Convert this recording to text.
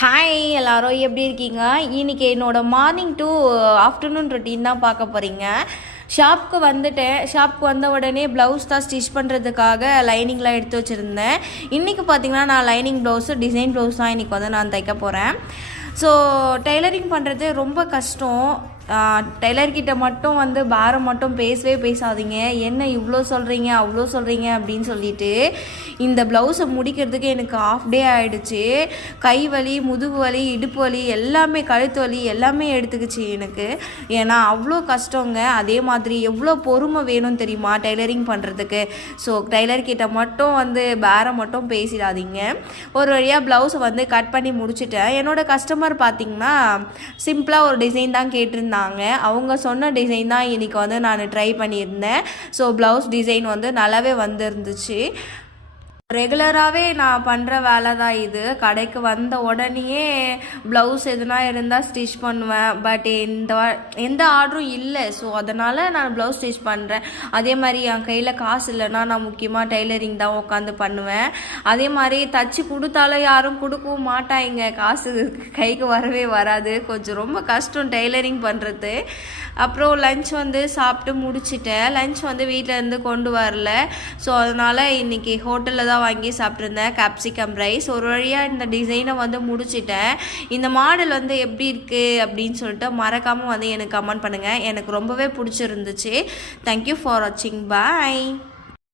Hi எல்லாரும் எப்படி இருக்கீங்க? இன்றைக்கி என்னோடய மார்னிங் டு ஆஃப்டர்நூன் ரொட்டீன் தான் பார்க்க போகிறீங்க. ஷாப்புக்கு வந்துட்டேன். ஷாப்புக்கு வந்த உடனே ப்ளவுஸ் தான் ஸ்டிச் பண்ணுறதுக்காக லைனிங்லாம் எடுத்து வச்சுருந்தேன். இன்றைக்கி பார்த்திங்கன்னா நான் லைனிங் ப்ளவுஸு டிசைன் ப்ளவுஸ் தான் இன்றைக்கி வந்து நான் தைக்க போகிறேன். ஸோ டெய்லரிங் பண்ணுறது ரொம்ப கஷ்டம். டெய்லர்கிட்ட மட்டும் வந்து பாரம் மட்டும் பேசவே பேசாதீங்க. என்ன இவ்வளோ சொல்கிறீங்க அவ்வளோ சொல்கிறீங்க அப்படின்னு சொல்லிட்டு இந்த ப்ளவுஸை முடிக்கிறதுக்கு எனக்கு ஆஃப் டே ஆகிடுச்சு. கை வலி, முதுகு வலி, இடுப்பு வலி, எல்லாமே கழுத்து வலி எல்லாமே எடுத்துக்கிச்சு எனக்கு. ஏன்னா அவ்வளோ கஷ்டங்க. அதே மாதிரி எவ்வளோ பொறுமை வேணும்னு தெரியுமா டெய்லரிங் பண்ணுறதுக்கு. ஸோ டெய்லர்கிட்ட மட்டும் வந்து பாரம் மட்டும் பேசிடாதீங்க. ஒரு வழியாக ப்ளவுஸை வந்து கட் பண்ணி முடிச்சுட்டேன். என்னோடய கஸ்டமர் பார்த்திங்கன்னா சிம்பிளாக ஒரு டிசைன் தான் கேட்டிருந்தாங்க. அவங்க சொன்ன டிசைன் தான் இன்றைக்கி வந்து நான் ட்ரை பண்ணியிருந்தேன். ஸோ ப்ளவுஸ் டிசைன் வந்து நல்லாவே வந்துருந்துச்சு. ரெகுலராகவே நான் பண்ணுற வேலை தான் இது. கடைக்கு வந்த உடனேயே ப்ளவுஸ் எதுனா இருந்தால் ஸ்டிச் பண்ணுவேன். பட் எந்த ஆர்டரும் இல்லை. ஸோ அதனால் நான் ப்ளவுஸ் ஸ்டிச் பண்ணுறேன். அதே மாதிரி என் கையில் காசு இல்லைன்னா நான் முக்கியமாக டெய்லரிங் தான் உட்காந்து பண்ணுவேன். அதே மாதிரி தச்சு கொடுத்தாலும் யாரும் கொடுக்கவும் மாட்டாங்க. காசு கைக்கு வரவே வராது. கொஞ்சம் ரொம்ப கஷ்டம் டெய்லரிங் பண்ணுறது. அப்புறம் லன்ச் வந்து சாப்பிட்டு முடிச்சிட்டேன். லன்ச் வந்து வீட்டிலேருந்து கொண்டு வரல. ஸோ அதனால் இன்றைக்கி ஹோட்டலில் தான் வாங்கி சாப்பிட்ருந்தேன். Capsicum rice. ஒரு வழியாக இந்த டிசைனை வந்து முடிச்சிட்டேன். இந்த மாடல் வந்து எப்படி இருக்குது அப்படின்னு சொல்லிட்டு மறக்காமல் வந்து எனக்கு கமெண்ட் பண்ணுங்கள். எனக்கு ரொம்பவே பிடிச்சிருந்துச்சு. தேங்க்யூ ஃபார் வாட்சிங். பாய்.